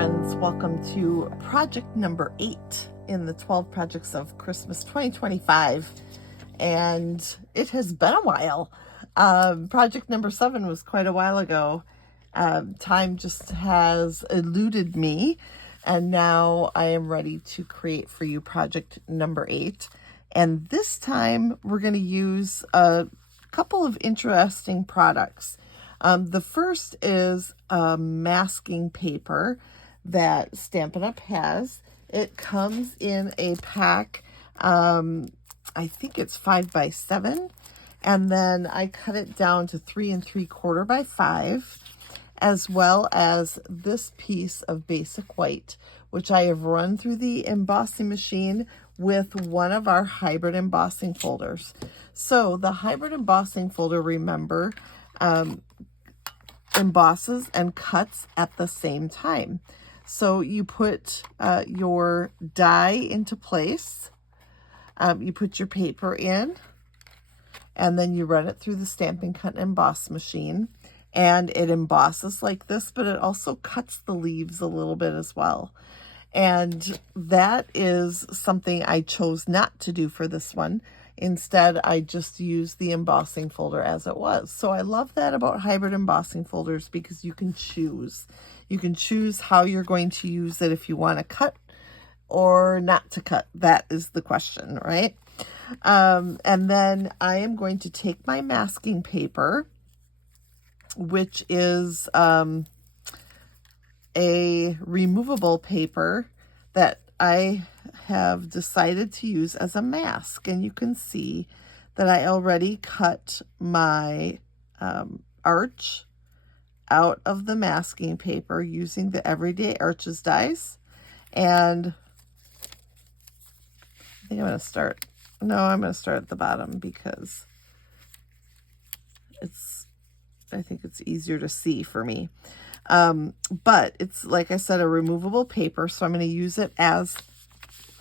friends, welcome to project number 8 in the 12 projects of Christmas 2025, and it has been a while. Project number 7 was quite a while ago. Time just has eluded me, and now I am ready to create for you project number 8, and this time we're going to use a couple of interesting products. The first is a masking paper that Stampin' Up! Has. It comes in a pack, I think it's 5 by 7, and then I cut it down to 3 3/4 by 5, as well as this piece of basic white, which I have run through the embossing machine with one of our hybrid embossing folders. So the hybrid embossing folder, remember, embosses and cuts at the same time. So you put your die into place, you put your paper in, and then you run it through the Stampin' Cut and Emboss machine, and it embosses like this, but it also cuts the leaves a little bit as well. And that is something I chose not to do for this one. Instead, I just used the embossing folder as it was. So I love that about hybrid embossing folders, because you can choose. You can choose how you're going to use it, if you want to cut or not to cut. That is the question, right? And then I am going to take my masking paper, which is a removable paper that I have decided to use as a mask, and you can see that I already cut my arch out of the masking paper using the Everyday Arches dies. And I think I'm going to start at the bottom, because I think it's easier to see for me. But it's, like I said, a removable paper, so I'm going to use it as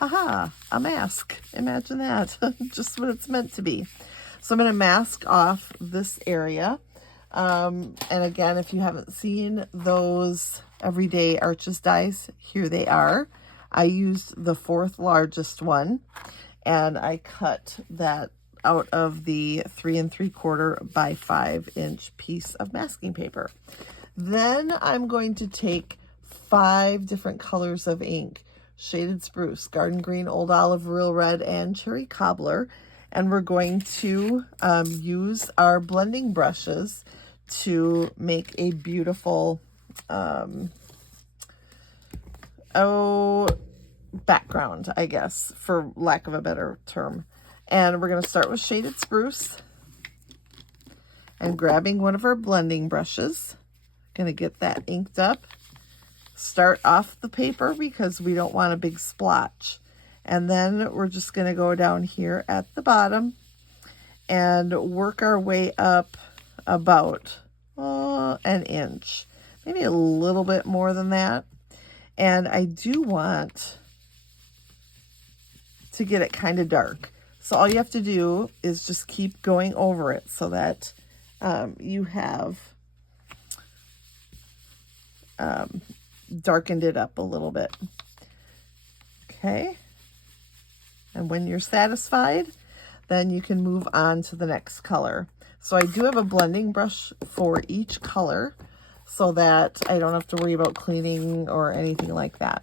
a mask. Imagine that. Just what it's meant to be. So I'm going to mask off this area. And again, if you haven't seen those Everyday Arches dies, here they are. I used the 4th largest one, and I cut that out of the 3 3/4 by 5 inch piece of masking paper. Then I'm going to take 5 different colors of ink: Shaded Spruce, Garden Green, Old Olive, Real Red, and Cherry Cobbler. And we're going to use our blending brushes to make a beautiful background, I guess, for lack of a better term. And we're going to start with Shaded Spruce and grabbing one of our blending brushes. Going to get that inked up. Start off the paper because we don't want a big splotch. And then we're just going to go down here at the bottom and work our way up about an inch, maybe a little bit more than that. And I do want to get it kind of dark. So all you have to do is just keep going over it so that you have darkened it up a little bit. Okay. And when you're satisfied, then you can move on to the next color. So I do have a blending brush for each color so that I don't have to worry about cleaning or anything like that.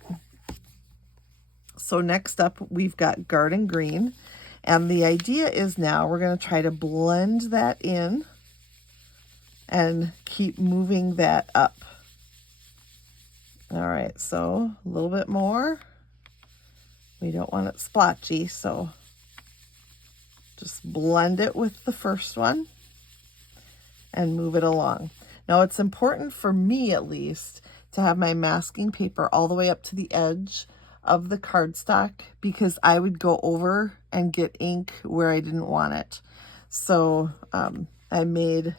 So next up, we've got Garden Green. And the idea is now we're going to try to blend that in and keep moving that up. All right, so a little bit more. We don't want it splotchy, so just blend it with the first one and move it along. Now, it's important for me, at least, to have my masking paper all the way up to the edge of the cardstock, because I would go over and get ink where I didn't want it. So I made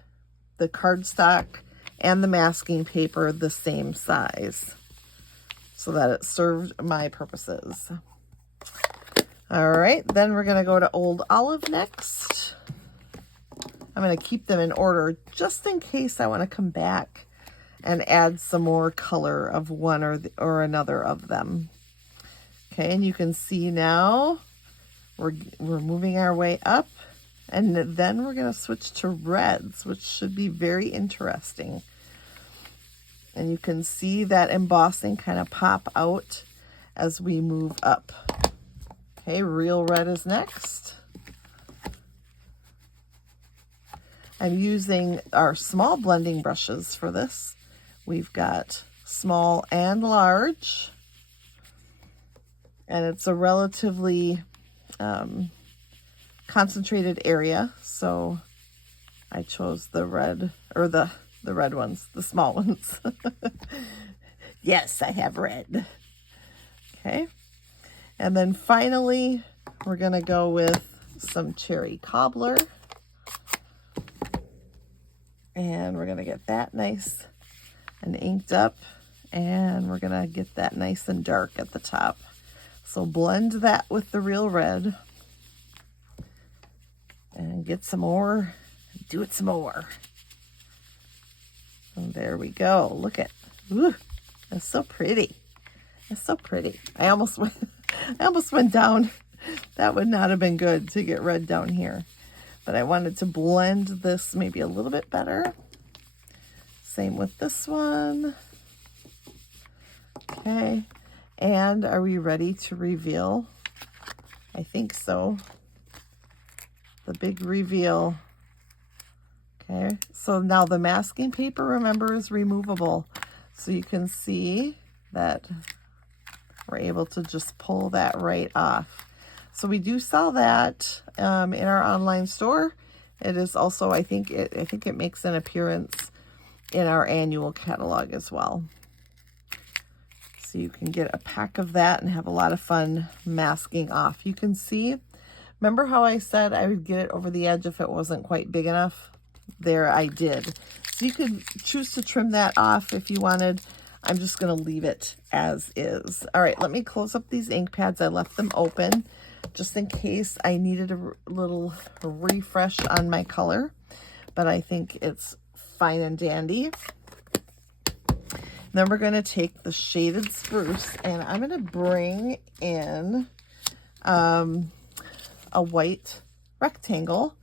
the cardstock and the masking paper the same size so that it served my purposes. All right, then we're going to go to Old Olive next. I'm going to keep them in order just in case I want to come back and add some more color of one or another of them. Okay, and you can see now we're moving our way up, and then we're going to switch to reds, which should be very interesting. And you can see that embossing kind of pop out as we move up. Okay, real red is next. I'm using our small blending brushes for this. We've got small and large, and it's a relatively concentrated area, so I chose the red, or the red ones, the small ones. Yes, I have red. Okay, and then finally we're gonna go with some cherry cobbler, and we're gonna get that nice and inked up, and we're gonna get that nice and dark at the top. So blend that with the real red and get some more, do it some more. And there we go. Look at, ooh, that's so pretty. That's so pretty. I almost went down. That would not have been good to get red down here, but I wanted to blend this maybe a little bit better. Same with this one. Okay, and are we ready to reveal? I think so. The big reveal. Okay, so now the masking paper, remember, is removable. So you can see that we're able to just pull that right off. So we do sell that in our online store. It is also, I think it makes an appearance in our annual catalog as well. So you can get a pack of that and have a lot of fun masking off. You can see, remember how I said I would get it over the edge if it wasn't quite big enough? There, I did. So you could choose to trim that off if you wanted. I'm just going to leave it as is. All right, let me close up these ink pads. I left them open just in case I needed a little refresh on my color, but I think it's fine and dandy. Then we're going to take the shaded spruce, and I'm going to bring in a white rectangle,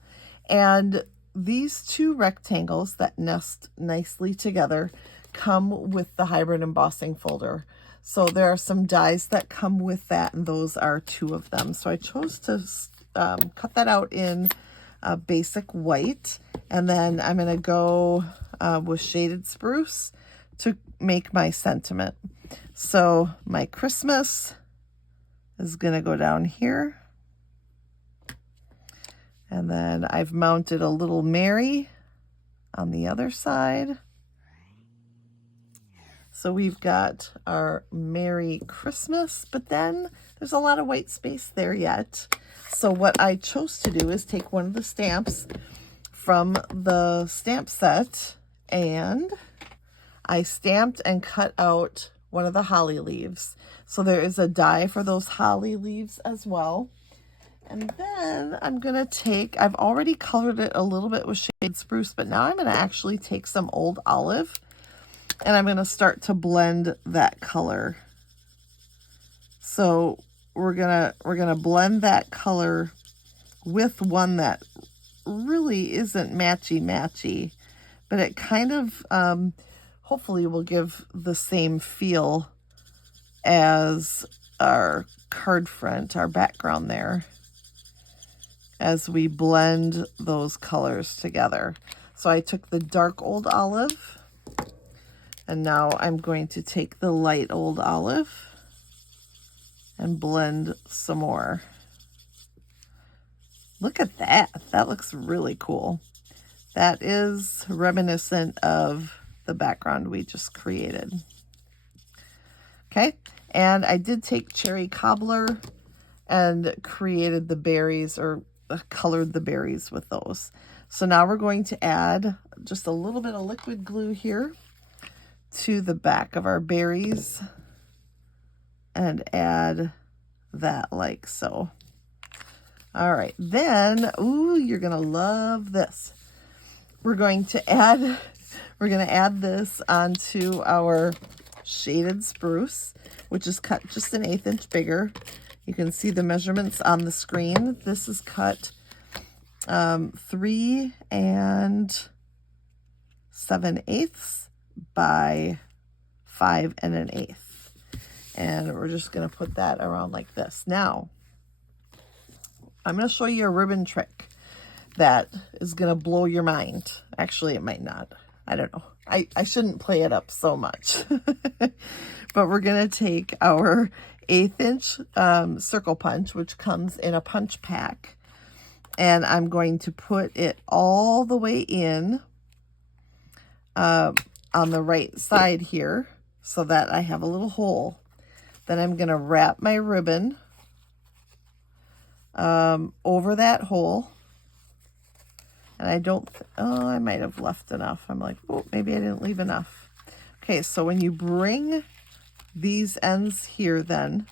and these two rectangles that nest nicely together come with the hybrid embossing folder. So there are some dies that come with that, and those are two of them. So I chose to cut that out in basic white, and then I'm going to go with shaded spruce to make my sentiment. So my Christmas is going to go down here. And then I've mounted a little Mary on the other side. So we've got our Merry Christmas, but then there's a lot of white space there yet. So what I chose to do is take one of the stamps from the stamp set, and I stamped and cut out one of the holly leaves. So there is a die for those holly leaves as well. And then I'm going to take, I've already colored it a little bit with shaded spruce, but now I'm going to actually take some old olive, and I'm going to start to blend that color. So we're going to blend that color with one that really isn't matchy-matchy, but it kind of hopefully will give the same feel as our card front, our background there, as we blend those colors together. So I took the dark old olive, and now I'm going to take the light old olive and blend some more. Look at that. That looks really cool. That is reminiscent of the background we just created. Okay, and I did take cherry cobbler and created the berries, or colored the berries with those. So now we're going to add just a little bit of liquid glue here to the back of our berries and add that like so. All right, then, ooh, you're gonna love this. We're going to add We're going to add this onto our shaded spruce, which is cut just an 1/8 inch bigger. You can see the measurements on the screen. This is cut 3 7/8 by 5 1/8. And we're just going to put that around like this. Now, I'm going to show you a ribbon trick that is going to blow your mind. Actually, it might not. I don't know. I shouldn't play it up so much. But we're going to take our 1/8 inch circle punch, which comes in a punch pack. And I'm going to put it all the way in on the right side here so that I have a little hole. Then I'm going to wrap my ribbon over that hole. And I don't, oh, I might have left enough. I'm like, oh, maybe I didn't leave enough. Okay, so when you bring these ends here, then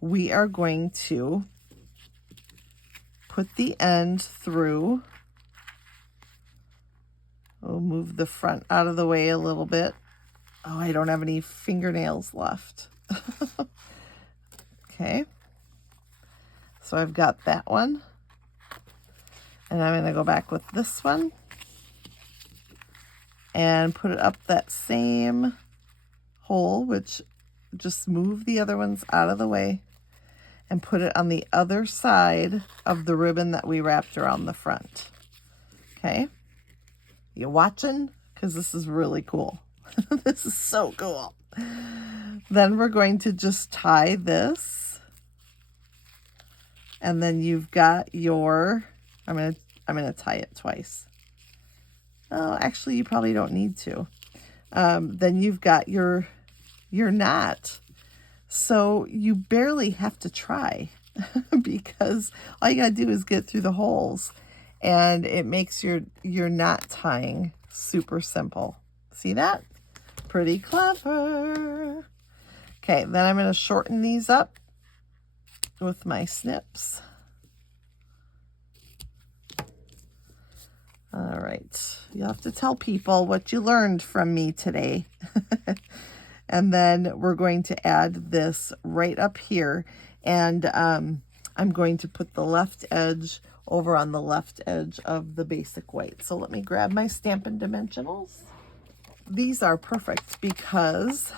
we are going to put the end through. We'll move the front out of the way a little bit. Oh, I don't have any fingernails left. Okay. So I've got that one. And I'm going to go back with this one and put it up that same hole, which just move the other ones out of the way and put it on the other side of the ribbon that we wrapped around the front. Okay. You watching? Because this is really cool. This is so cool. Then we're going to just tie this. And then you've got your, I'm going to tie it twice. Oh, actually, you probably don't need to. Then you've got your knot. So you barely have to try because all you got to do is get through the holes, and it makes your knot tying super simple. See that? Pretty clever. Okay, then I'm going to shorten these up with my snips. All right, you'll have to tell people what you learned from me today. And then we're going to add this right up here. And I'm going to put the left edge over on the left edge of the basic white. So let me grab my Stampin' Dimensionals. These are perfect because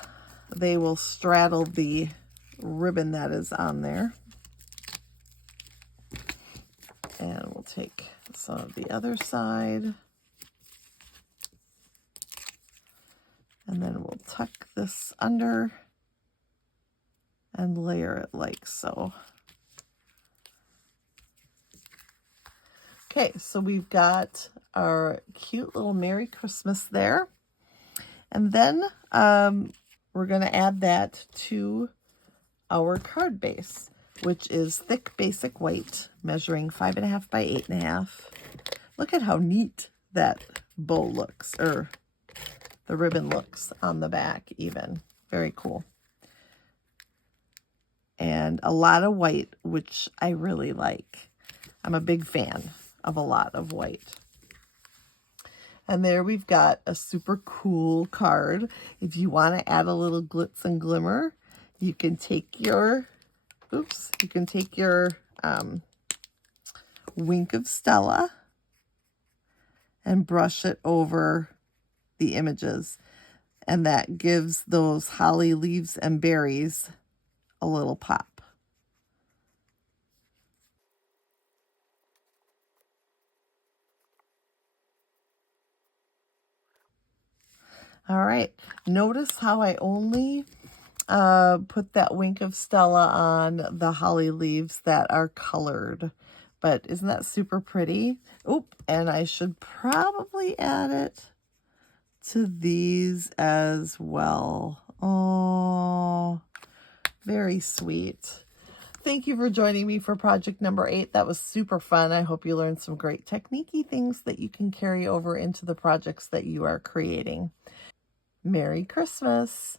they will straddle the ribbon that is on there. And we'll take some of the other side. And then we'll tuck this under and layer it like so. Okay, so we've got our cute little Merry Christmas there. And then we're going to add that to our card base, which is thick basic white, measuring 5.5 by 8.5. Look at how neat that bow looks, or the ribbon looks on the back even. Very cool. And a lot of white, which I really like. I'm a big fan of a lot of white. And there we've got a super cool card. If you want to add a little glitz and glimmer, you can take your, you can take your Wink of Stella and brush it over the images. And that gives those holly leaves and berries a little pop. All right, notice how I only put that Wink of Stella on the holly leaves that are colored. But isn't that super pretty? Oop, and I should probably add it to these as well. Oh, very sweet. Thank you for joining me for project number 8. That was super fun. I hope you learned some great technique-y things that you can carry over into the projects that you are creating. Merry Christmas.